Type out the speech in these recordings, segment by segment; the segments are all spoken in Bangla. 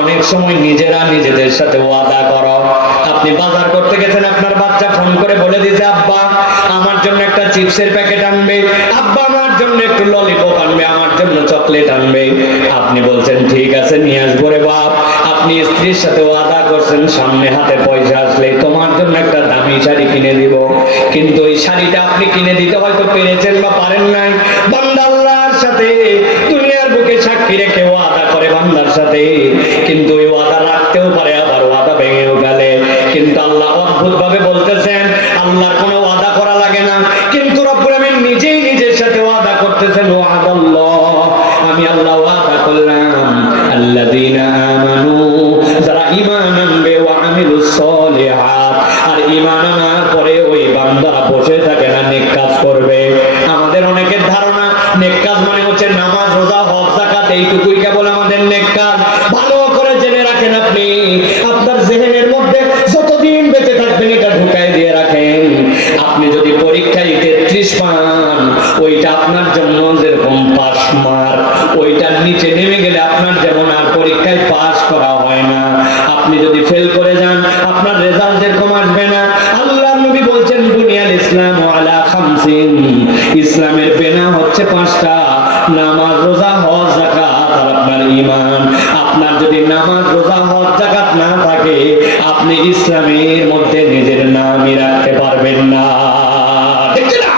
অনেক সময় নিজেরা নিজেদের সাথে ওয়াদা করো। আপনি বাজার করতে গেছেন, আপনার বাচ্চা ফোন করে বলে দিয়েছে আব্বা আমার জন্য একটা চিপসের প্যাকেট আনবে, আব্বা আমার জন্য একটু ললিপপ আনবে, আমার জন্য চকলেট আনবে। আপনি বলছেন ঠিক আছে নিয়ে আসবো রে বাপ। আপনি স্ত্রীর সাথে ওয়াদা করছেন সামনে হাতে পয়সা আসলে তোমার জন্য একটা দামি শাড়ি কিনে দিব, কিন্তু ওই শাড়িটা আপনি কিনে দিতে হয়তো পেরেছেন বা পারেন নাই। বান্দা আল্লাহর সাথে দুনিয়ার বুকে সাক্ষী রেখে ওয়াদা করে বান্দার সাথে, কিন্তু ওই ওয়াদা রাখতেও পারে আবার ওয়াদা ভেঙেও ফেলে। কিন্তু আল্লাহ অদ্ভুত ভাবে বলতেছেন আল্লাহর কোনো ওয়াদা করা লাগে না, কিন্তু রব্বুল আমিন নিজেই নিজের সাথে ওয়াদা করতেছেন ওয়াদাল্লাহ, আমি আল্লাহ ওয়াদা করলাম আল্লাযীনা আমানু, যারা ঈমান আনবে ওয়া আমিলুস সলিহাত, আর ঈমান আনার পরে ওই বান্দারা বসে থাকে না, নেক কাজ করবে। আমাদের অনেকের ধারণা নেক কাজ মানে হচ্ছে নামাজ রোজা হজ যাকাত, এইটুকুই কেবল আমাদের নেক কাজ। ভালো করে জেনে রাখেন, আপনি আপনার জেহেনের মধ্যে যতদিন বেঁচে থাকবেন এটা ঢুকাই দিয়ে রাখেন। আপনি যদি পরীক্ষায় 33 পান, ওইটা আপনার জন্য যেরকম পাস মার্ক, ওইটার নিচে নেমে গেলে আপনার যেমন আর পরীক্ষায় পাস করা হয় না। আপনি যদি ফেল করে যান আপনার রেজাল্ট যেরকম আসবে না। আল্লাহর নবী বলছেন বুনিয়াল ইসলাম আলা খামসিন, ইসলামের বেনা হচ্ছে 5টা, নামাজ রোজা হজ যাকাত আর আপনার ঈমান। আপনার যদি নামাজ রোজা হজ যাকাত না থাকে আপনি ইসলামের মধ্যে নিজের নামই রাখতে পারবেন না, দেখছেন না?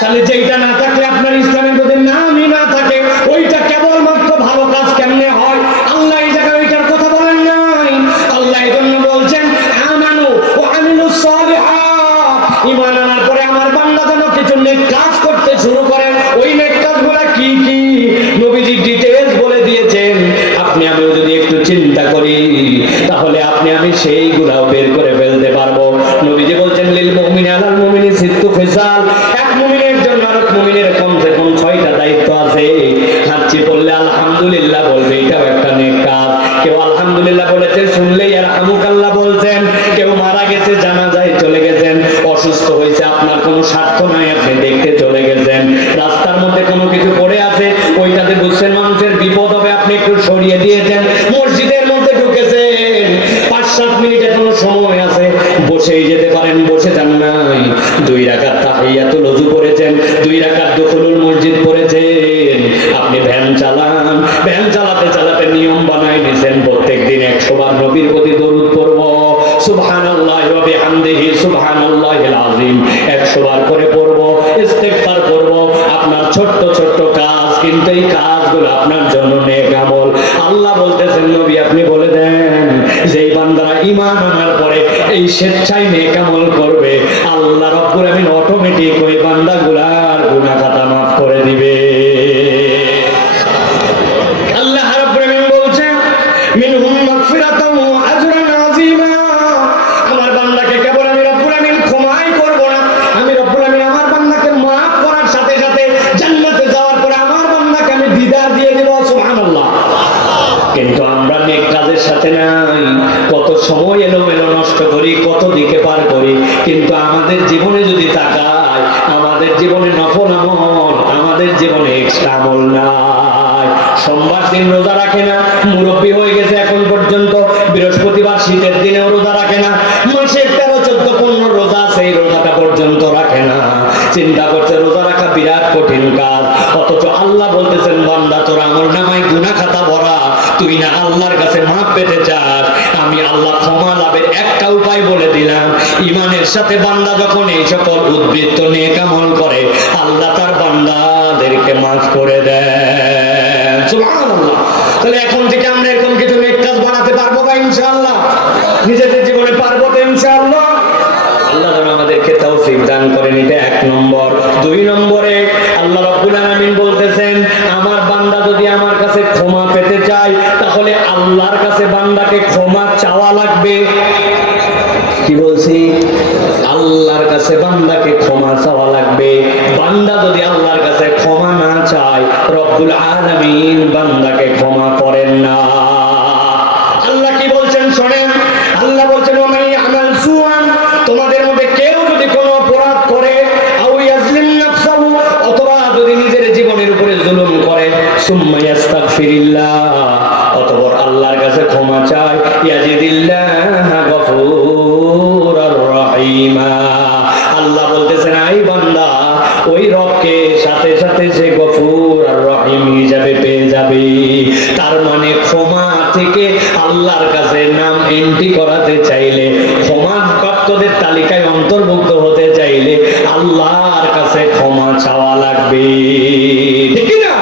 তাহলে যেটা না থাকলে আপনার ইসলামের মধ্যে নামই না থাকে, ওইটা কেবলমাত্র ভালো কাজ কেমনে হয় আল্লাহ এই জায়গায় ওইটার কথা বলেন নাই। আল্লাহ এই জন্য বলছেন আমানু ওয়া আমিলুস সলিহাত, ঈমান আনার পরে আমার বান্দা যেন কিছু নেক কাজ করতে শুরু করে। ওই নেক কাজগুলো কি কি নবীজি ডিটেইলস বলে দিয়েছেন। আপনি আমিও যদি একটু চিন্তা করি তাহলে আপনি আমি সেইগুলাও বের করে ফেলতে পারবো। নবীজি বলছেন লিল মুমিনি আলাল মুমিনি সিত্তু ফিসাল, এক মুমিনের জন্য আরেক মুমিনের কমসে কম 6টা দায়িত্ব আছে। হাঁচি পড়লে আলহামদুলিল্লাহ বলবে, এটাও একটা নেক কাজ। কেউ আলহামদুলিল্লাহ বলেছে শুনলেই আর হামুকাল্লাহ বলছেন, কেউ মারা গেছে জানাজায় চলে গেছেন, অসুস্থ হয়েছে আপনার কোনো স্বার্থ নাই আপনি দেখতে চলে গেছেন, রাস্তার মধ্যে কোনো কিছু পড়ে আছে ওইটাতে বুঝছেন মানুষের বিপদ হবে আপনি একটু সরিয়ে দিয়েছেন, মসজিদের মধ্যে ঢুকেছেন 5-7 মিনিট এখনো সময় আছে বসেই যেতে পারেন, বসে যান নাই। 2 রাকাত তাহিয়াতুল ওযু করেছেন, 2 রাকাত দুখুলুল মসজিদ পড়েছেন। আপনি ভ্যান চালান, ভ্যান চালাতে চালাতে নিয়ম বানাই নিয়েছেন প্রত্যেকদিন 100 বার নবীর প্রতি দরুদ পড়ব, সুবহানাল্লাহি ওয়া বিহামদিহি সুবহানাল্লাহিল আযীম 100 বার করে পড়ব, ইস্তিগফার করব। আপনার ছোট্ট ছোট্ট কাজ, কিন্তু এই কাজগুলো আপনার জন্য নেক আমল। আল্লাহ বলতেছেন নবী আপনি বলে দেন যেই বান্দারা ঈমান আনার পরে এই স্বেচ্ছায় নেক আমল করবে আল্লাহ রাব্বুল আমিন অটোমেটিক ওই বান্দাগুলার গুনাহ খাতা মাফ করে দিবে। আল্লাহ রাব্বুল আমিন বলছেন মিনহুম মাগফিরাতাও ওয়া আজরুন আযীমা, আমার বান্দাকে কেবল আমি রব্বুল আমিন ক্ষমাই করব না, আমি রব্বুল আমিন আমার বান্দাকে maaf করার সাথে সাথে জান্নাতে যাওয়ার পরে আমার বান্দাকে আমি দিদার দিয়ে দেব, সুবহানাল্লাহ। কিন্তু আমরা নেক কাজের সাথে নাই, কত সময় এলোমেলো নষ্ট করি, কত দিকে পার করি, কিন্তু আমাদের জীবনে যদি তাকাই আমাদের জীবনে নফল আমল, আমাদের জীবনে এক্সট্রা আমল নাই। সোমবার দিন রোজা রাখে না, মুরব্বী হয়ে গেছে এখন পর্যন্ত, বৃহস্পতিবার শীতের দিনেও রোজা রাখে না, মাসে 13, 14, 15 রোজা সেই রোজাটা পর্যন্ত রাখে না। চিন্তা করছে রোজা রাখা বিরাট কঠিন কাজ, অথচ আল্লাহ বলতেছেন বান্দা তোর আমলনামায় গুনাহ খাতা ভরা, তুই না আল্লাহর কাছে মাপ পেতে চাস, আমি আল্লাহ ক্ষমা লাভের একটা উপায় বলে দিলাম। ঈমানের সাথে বান্দা যখন এই সকল উদ্বৃত্ত নেক আমল করে আল্লাহ তার বান্দাদেরকে মাফ করে দেন, সুবহানাল্লাহ। তাহলে এখন থেকে আমরা এরকম কিছু নেক কাজ বানাতে পারবো বা ইনশাআল্লাহ নিজেদের জীবনে পারবো তো ইনশাআল্লাহ। আল্লাহ যেন আমাদেরকে তৌফিক দান করেন, এটা 1 নম্বর। 2 নম্বরে আল্লাহ রাব্বুল আলামিন বলতেছেন আমার বান্দা যদি আমার কাছে ক্ষমা পেতে চায় তাহলে আল্লাহর কাছে বান্দাকে ক্ষমা চাওয়া লাগবে। কি বলছি? আল্লাহর কাছে বান্দাকে ক্ষমা চাওয়া লাগবে। বান্দা যদি আল্লাহর কাছে ক্ষমা না চায় রব্বুল আলামিন বান্দাকে ক্ষমা করেন না। আল্লাহ কি বলছেন শোনেন, আল্লাহ বলছেন ওমাই আমাল সুআন, তোমাদের মধ্যে কেউ যদি কোনো অপরাধ করে আও ইয়াজলিম নাফসাহু, অথবা যদি নিজের জীবনের উপরে জুলুম করে সুম্মা ইস্তাগফিরিল্লাহ, অতঃপর আল্লাহ আল্লাহর কাছে ক্ষমা চায়, ইয়াজিদিল্লাহ গফুরার রহিমা। আল্লাহ বলতেছেন, আই বান্দা, ওই রবকে সাথে সাথে সে গফুর আর রহিম হিসাবে পেয়ে যাবে। তার মানে ক্ষমা থেকে আল্লাহর কাছে নাম এন্ট্রি করাতে চাইলে, ক্ষমা প্রাপ্তদের তালিকায় অন্তর্ভুক্ত হতে চাইলে আল্লাহর কাছে ক্ষমা চাওয়া লাগবে, ঠিক না?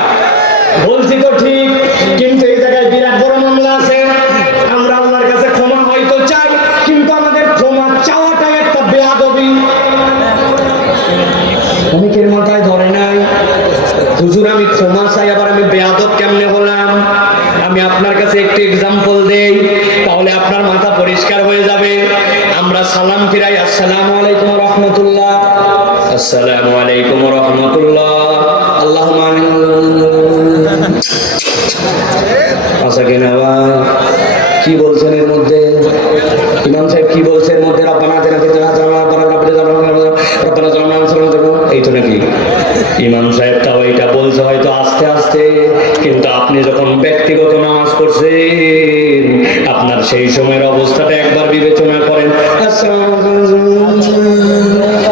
বলছি তো ঠিক, কিন্তু এই জায়গায় বিরাট বড় মামলা আছে। আমরা আল্লাহর কাছে ক্ষমা হয়তো চাই, কিন্তু আমাদের ক্ষমা চাওয়াটাই একটা বেয়াদবি। অনেকের মাথায় ধরে নাই, হুজুর আমি ক্ষমা চাই, আবার আমি বেয়াদব কেমনে হলাম? আমি আপনার কাছে একটি এক্সাম্পল দেই, তাহলে আপনার মাথা পরিষ্কার হয়ে যাবে। আমরা সালাম ফিরাই, আসসালামু আলাইকুম ওয়া রাহমাতুল্লাহ, আসসালামু আলাইকুম ওয়া রাহমাতুল্লাহ, আল্লাহুম্মা আমিন। আচ্ছা কিনা কি বলছেন এর মধ্যে? ইমাম সাহেব কি বলছে এর মধ্যে? রব্বানা আতিনা ফিদ দুনিয়া হাসানাতাও ওয়া ফিল আখিরাতি হাসানাতাও। এই তো নাকি ইমাম সাহেব তাও এটা বলছে হয়তো আস্তে আস্তে, কিন্তু আপনি যখন ব্যক্তিগত নামাজ পড়ছেন আপনার সেই সময়ের অবস্থাটা একবার বিবেচনা করেন।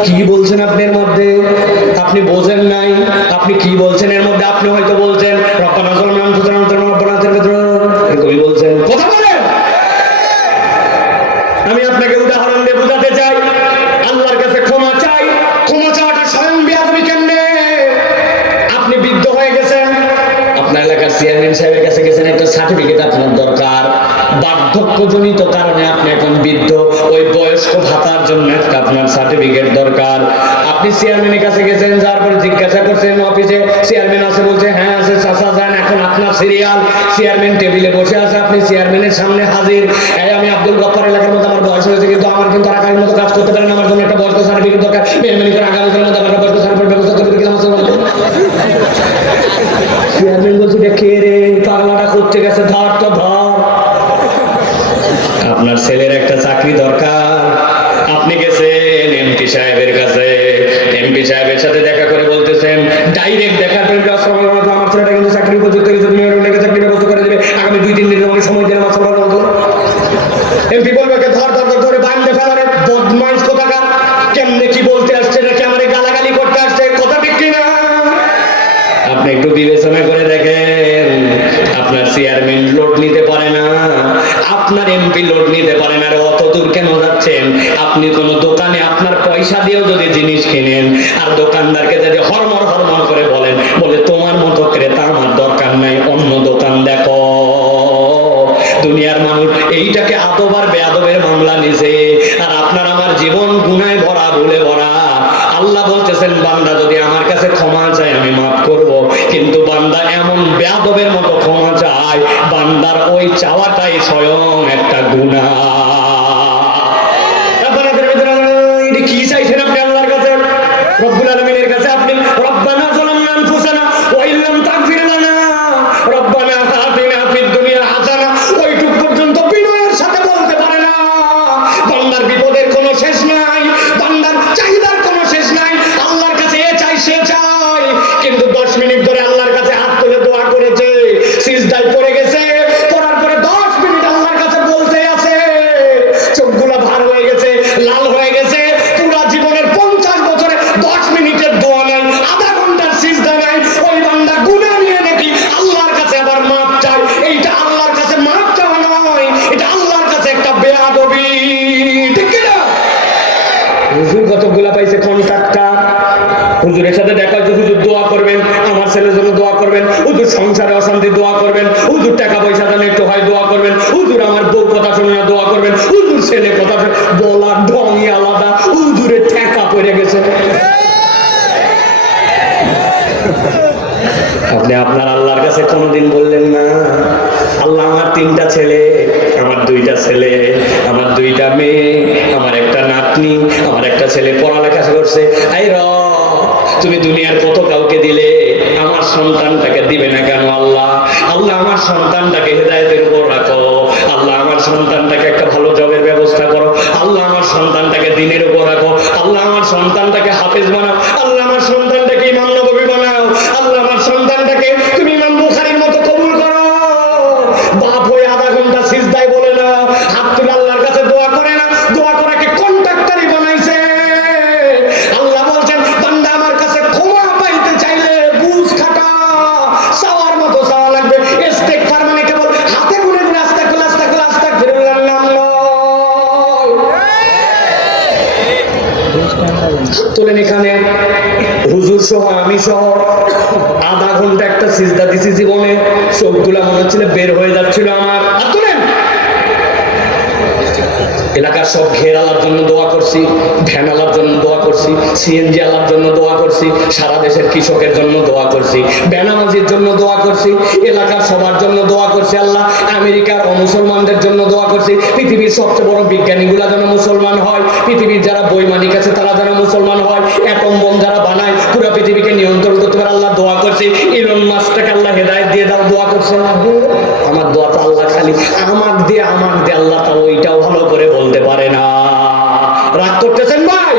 কি বলছেন আপনি এর মধ্যে? আপনি বোঝেন নাই আপনি কি বলছেন এর মধ্যে। আপনি হয়তো বলছেন রব্বানা যালামনা আনফুসানা রব্বানা আতিনা ফিদ দুনিয়া, কবি বলছেন, কথা বলেন। আমি আপনাকে উদাহরণ দিয়ে বোঝাতে চাই, আল্লাহর কাছে ক্ষমা চাই। ক্ষমা চাওয়াটা স্বয়ং বেয়াদবি কেমনে? আপনি বৃদ্ধ হয়ে গেছেন, আপনার এলাকার চেয়ারম্যান সাহেবের কাছে গেছেন, একটা সার্টিফিকেট আপনার দরকার, বার্ধক্যজনিত কারণে আপনি এখন বৃদ্ধ, ওই বয়স্ক ভাতার জন্য একটা আপনার সার্টিফিকেট দরকার। আপনি চেয়ারম্যানের কাছে গেছেন, যার পরে জিজ্ঞাসা করছেন অফিসে চেয়ারম্যান আছে, বলছে হ্যাঁ আছে, চাচা যান, এখন আপনার সিরিয়াল। চেয়ারম্যান টেবিলে বসে আছে, আপনি চেয়ারম্যানের সামনে হাজির। আমি আব্দুল গফফার, এলাকার মধ্যে আমার বয়স হয়েছে, কিন্তু আমার কিন্তু আগামীর মতো কাজ করতে পারেন, আমার জন্য একটা বয়স্ক সার্টিফিকেট দরকার, মেহরবানি করে আগামীকালের মধ্যে আমার বয়স্ক সার্টিফিকেট ব্যবস্থা করে দিলাম। চেয়ারম্যান বলছে, কে রে পাগলাটা করতে গেছে, ধর তো ধর। আপনার ছেলের একটা চাকরি দরকার, আপনি গেছেন এমপি সাহেবের কাছে, এমপি সাহেবের সাথে দেখা করে বলতেছেন, ডাইরেক্ট দেখা করে আমার ছেলেটা কিন্তু চাকরি উপযুক্ত হয়েছে, তুমি চাকরি ব্যবস্থা করে দেবে, আগামী 2-3 দিনের আমাকে সময় দিলাম। এমপি বলবে, ধর ধর ধরে বাঁধতে ফেলারে বদমাইশ কোথাকার, কেমনে কি বলতে আসছে, নাকি আমার গালাগালি করতে আসছে, কথা ঠিক কিনা? আপনি একটু বিবেচনা করে দেখেন, আপনার চেয়ারম্যান লোড নিতে পারে না, আপনার এমপি লোড নিতে পারে না, অত দূর কেন যাচ্ছেন? আপনি কোনো দোকানে আপনার পয়সা দিয়েও যদি জিনিস কিনেন, আর দোকানদারকে যদি হরমর হরমর করে বলেন, বলে তোমার মতো ক্রেতা আমার দরকার নাই, অন্য দোকান দেখো। দুনিয়ার মানুষ এইটাকে আদবার বেয়াদবের মামলা নিছে, আর আপনার আমার জীবন গুনায় ভরা, ভুলে ভরা। আল্লাহ বলতেছেন, বান্দা যদি আমার কাছে ক্ষমা চায় আমি মাফ করব, কিন্তু বান্দা এমন বেয়াদবের মতো ক্ষমা চায়, বান্দার ওই চাওয়াটাই স্বয়ং একটা গুনাহ। কি চাইছেন আপনি আল্লাহর কাছে? রব্বুল আলামিনের কাছে আপনি রব্বানা যালামনা আনফুসানা ওয়া ইল্লাম তাগফির লানা রব্বানা আতিনা ফিদ দুনিয়া হাসানা, ওইটুক পর্যন্ত বিনয়ের সাথে বলতে পারে না। বান্দার বিপদের কোনো শেষ নাই, বান্দার চাহিদার কোনো শেষ নাই, আল্লাহর কাছে এ চাই সে চাই, কিন্তু 10 মিনিট ধরে আল্লাহর কাছে হাত তুলে দোয়া করেছে, সিজদায় পড়ে গেছে, পড়ার পরে 10 মিনিট আল্লাহর কাছে বলতে আছে, চোখগুলো ভার হয়ে গেছে, লাল হয়ে গেছে, পুরা জীবনের 50 বছরে 10 মিনিটের দোয়া নাই, আধা ঘন্টার সিজদা নাই, ওই বান্দা গুনাহ নিয়ে নাকি আল্লাহর কাছে আবার মাপ চায়। এইটা আল্লাহর কাছে মাপ চাওয়া নয়, এটা আল্লাহর কাছে একটা বেয়াদবি, ঠিক কি না? হুজুর কতগুলা পাইছে কন্ট্রাক্টর, হুজুরের সাথে দেখা হয়েছে, হুজুর দোয়া করবেন, আমার ছেলের জন্য দোয়া করবেন, হুজুর সংসারে অশান্তি দোয়া করবেন, হুজুর টাকা পয়সা যেন একটু হয় দোয়া করবেন, হুজুর আমার বউ কথা শুনে না দোয়া করবেন, হুজুর ছেলে কথা বলার ঢংই আলাদা, হুজুরের ঠেকা পড়ে গেছে। আপনি আপনার আল্লাহর কাছে কোনোদিন বললেন না, আল্লাহ আমার 3টা ছেলে, আমার 2টা ছেলে, আমার 2টা মেয়ে, আমার একটা নাতনি, আমার একটা ছেলে পড়ালেখা করছে, আই তুমি দুনিয়ার কত কাউকে দিলে, আমার সন্তানটাকে দিবে না কেন? আল্লাহ, আল্লাহ আমার সন্তানটাকে হেদায়েতের উপর রাখো, আল্লাহ আমার সন্তানটাকে একটা ভালো জবের ব্যবস্থা করো, আল্লাহ আমার সন্তানটাকে দ্বীনের উপর রাখো, আল্লাহ আমার সন্তানটাকে হাফেজ বানাও, আল্লাহ আমার সন্তানটাকে ইমাম নববী বানাও, আল্লাহ আমার সন্তানটাকে তুমি ইমাম বুখারীর মতো কবুল করো। বাপ হয়ে আধা ঘন্টা তোলেন এখানে হুজুর সহ আমি সহ আধা ঘন্টা একটা সিজদা দিছি জীবনে, চোখগুলা মনে হচ্ছিল বের হয়ে যাচ্ছিল আমার। আর তোলেন, এলাকার সব ঘের আলার জন্য দোয়া করছি, ভ্যান আলার জন্য দোয়া করছি, সিএনজি আলার জন্য দোয়া করছি, সারা দেশের কৃষকের জন্য দোয়া করছি, বেনামাজির জন্য দোয়া করছি, এলাকার সবার জন্য দোয়া করছি। আল্লাহ আমেরিকার অমুসলমানদের জন্য দোয়া করছি, পৃথিবীর সবচেয়ে বড় বিজ্ঞানীগুলা যেন মুসলমান হয়, পৃথিবীর যারা বৈমানিক আছে তারা যেন মুসলমান হয়, অ্যাটম বোম যারা বানায় পুরো পৃথিবীকে নিয়ন্ত্রণ করতে পারে আল্লাহ দোয়া করছি। ইলন মাস্ককে আল্লাহ হেদায়েত দিয়ে দাও দোয়া করছে। আমার দোয়া তো আল্লাহ খালি আমাক দিয়ে আল্লাহ, তা ওইটাও ভালো করে বলতে পারে না। রাগ করতেছেন ভাই?